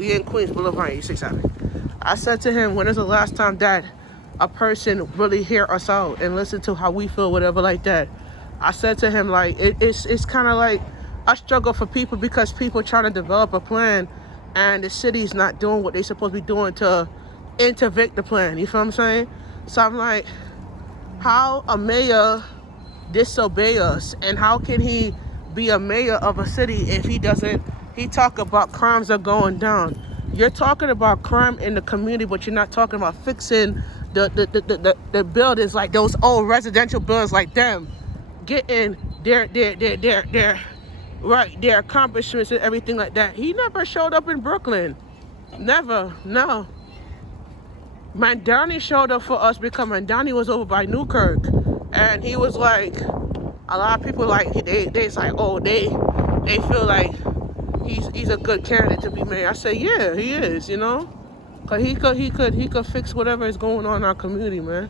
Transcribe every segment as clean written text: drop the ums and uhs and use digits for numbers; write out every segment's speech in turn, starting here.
We in Queens Boulevard, 86 Avenue. I said to him, when is the last time that a person really hear us out and listen to how we feel, whatever like that? I said to him, like, it's kind of like a struggle for people because people trying to develop a plan and the city's not doing what they supposed to be doing to interdict the plan. You feel what I'm saying? So I'm like, how a mayor disobey us, and how can he be a mayor of a city if he doesn't? He talk about crimes are going down. You're talking about crime in the community, but you're not talking about fixing the buildings, like those old residential buildings, like them getting their accomplishments and everything like that. He never showed up in Brooklyn. Never. No. Mandani showed up for us because Mandani was over by Newkirk, and he was like, a lot of people like they's like, oh, they feel like he's a good candidate to be mayor. I say, yeah, he is, you know, cause he could fix whatever is going on in our community, man.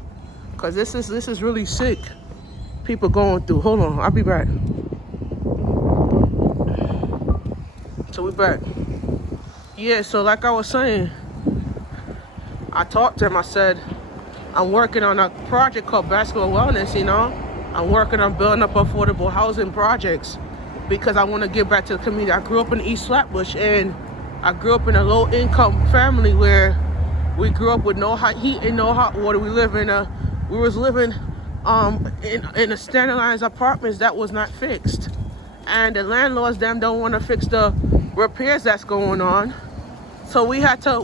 Cause this is really sick. People going through. Hold on, I'll be back. So we back. Yeah, so like I was saying, I talked to him. I said, I'm working on a project called Basketball Wellness, you know. I'm working on building up affordable housing projects because I want to give back to the community. I grew up in East Flatbush, and I grew up in a low-income family where we grew up with no hot heat and no hot water. We was living in a standardized apartments that was not fixed, and the landlords them don't want to fix the repairs that's going on. So we had to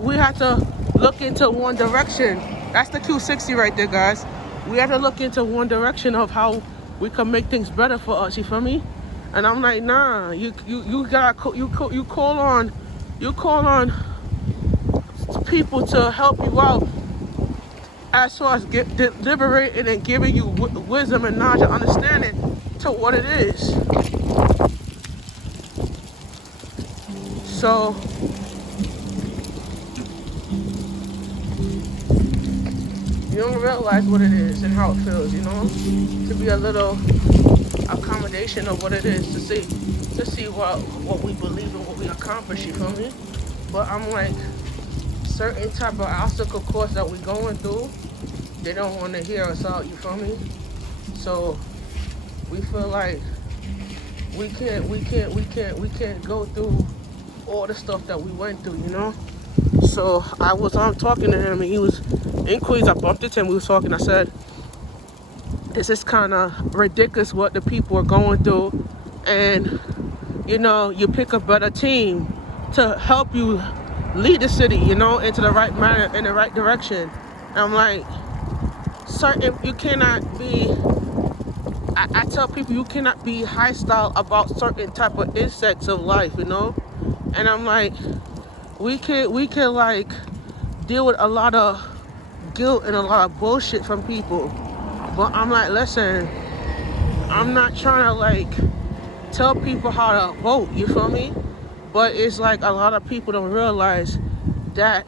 look into one direction. That's the Q60 right there, guys. We had to look into one direction of how we can make things better for us. You feel me? And I'm like, nah. You call on people to help you out as far as liberating and giving you wisdom and knowledge and understanding to what it is. So you don't realize what it is and how it feels, you know, to be a little accommodation of what it is, to see what we believe and what we accomplish, you feel me? But I'm like, certain type of obstacle course that we're going through, they don't want to hear us out, you feel me? So we feel like we can't go through all the stuff that we went through, you know? So I was talking to him, and he was in Queens. I bumped into him. We was talking. I said, "This is kind of ridiculous what the people are going through, and you know, you pick a better team to help you lead the city, you know, into the right manner, in the right direction." And I'm like, you cannot be. I tell people you cannot be hostile about certain type of insects of life, you know. And I'm like, we can like deal with a lot of guilt and a lot of bullshit from people, but I'm like, listen, I'm not trying to like tell people how to vote, you feel me? But it's like a lot of people don't realize that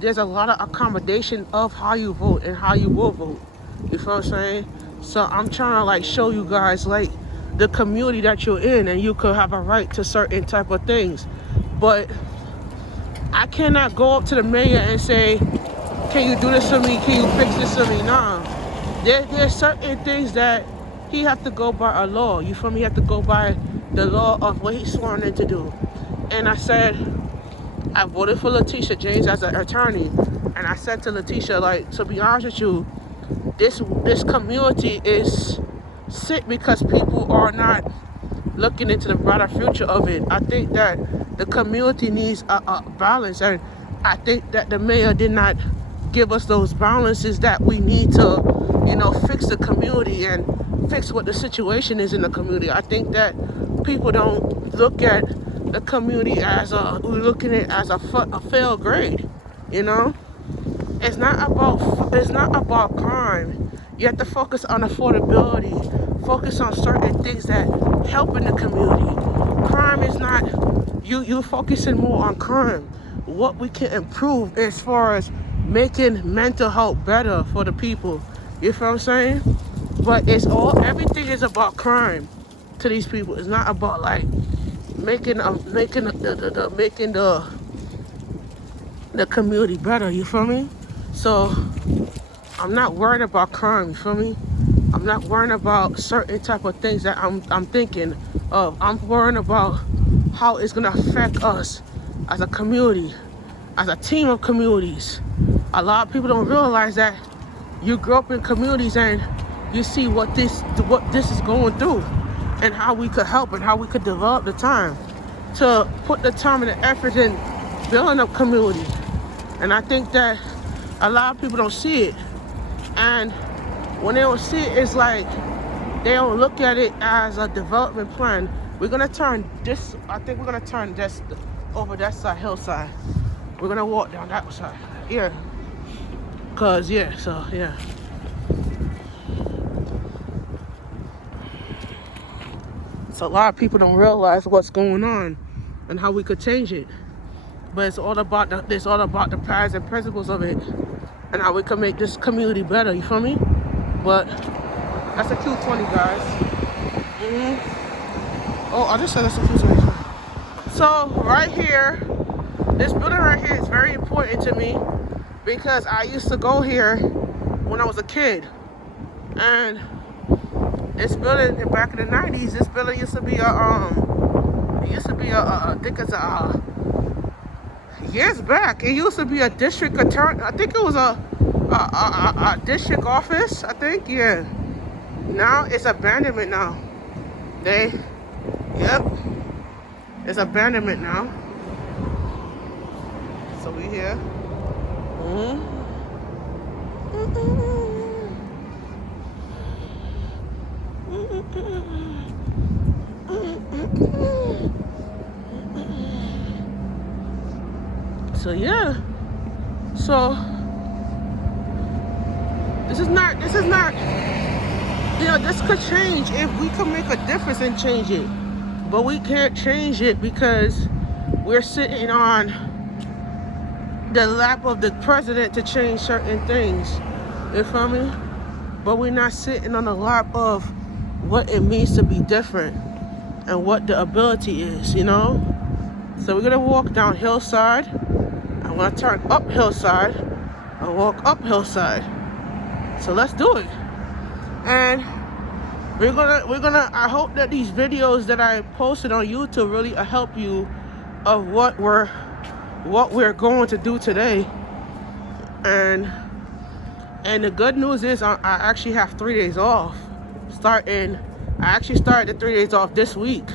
there's a lot of accommodation of how you vote and how you will vote, you feel what I'm saying? So I'm trying to like show you guys like the community that you're in, and you could have a right to certain type of things. But I cannot go up to the mayor and say, can you do this for me? Can you fix this for me? Nah. There's certain things that he have to go by a law. You feel me? He have to go by the law of what he's sworn in to do. And I said, I voted for Letitia James as an attorney. And I said to Letitia, like, to be honest with you, this community is sick because people are not looking into the broader future of it. I think that the community needs a balance, and I think that the mayor did not give us those balances that we need to, you know, fix the community and fix what the situation is in the community. I think that people don't look at the community as we're looking at it as a failed grade, you know. It's not about crime. You have to focus on affordability, focus on certain things that help in the community. Crime is not, you're focusing more on crime. What we can improve as far as making mental health better for the people. You feel what I'm saying? But everything is about crime to these people. It's not about like making the community better. You feel me? So I'm not worried about crime. You feel me? I'm not worrying about certain type of things that I'm thinking of. I'm worrying about how it's gonna affect us as a community, as a team of communities. A lot of people don't realize that you grow up in communities and you see what this is going through, and how we could help and how we could develop the time to put the time and the effort in building up community. And I think that a lot of people don't see it. And when they don't see it, it's like they don't look at it as a development plan. We're gonna turn this, I think we're gonna turn this over that side, hillside. We're gonna walk down that side. Yeah. Cause yeah, so yeah. So a lot of people don't realize what's going on and how we could change it. But it's all about the patterns and principles of it and how we can make this community better, you feel me? But that's a Q20, guys. Oh, I just said that's a Q20. So right here, this building right here is very important to me because I used to go here when I was a kid. And this building back in the 90s, this building used to be I think it's years back, it used to be a district attorney. I think it was a district office, I think, yeah. Now it's abandonment now. It's abandonment now. So we here. So yeah. So this is not, this could change if we could make a difference and change it. But we can't change it because we're sitting on the lap of the president to change certain things. You feel me? But we're not sitting on the lap of what it means to be different and what the ability is, you know? So we're gonna walk down hillside. I'm gonna turn up hillside and walk up hillside. So let's do it. And we're gonna I hope that these videos that I posted on YouTube really help you of what we're going to do today. And the good news is I actually have 3 days off. I actually started the 3 days off this week.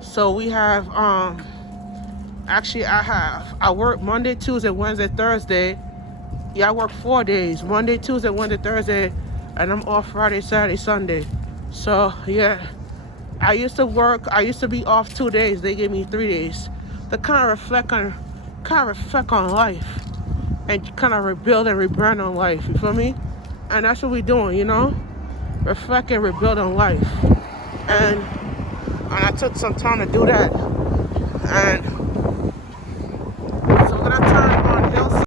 So we have I work Monday, Tuesday, Wednesday, Thursday. Yeah, I work 4 days. Monday, Tuesday, Wednesday, Thursday, and I'm off Friday, Saturday, Sunday. So yeah, I used to be off 2 days. They gave me 3 days to kind of reflect on life and kind of rebuild and rebrand on life. You feel me? And that's what we're doing, you know, reflect and rebuild on life. And I took some time to do that. And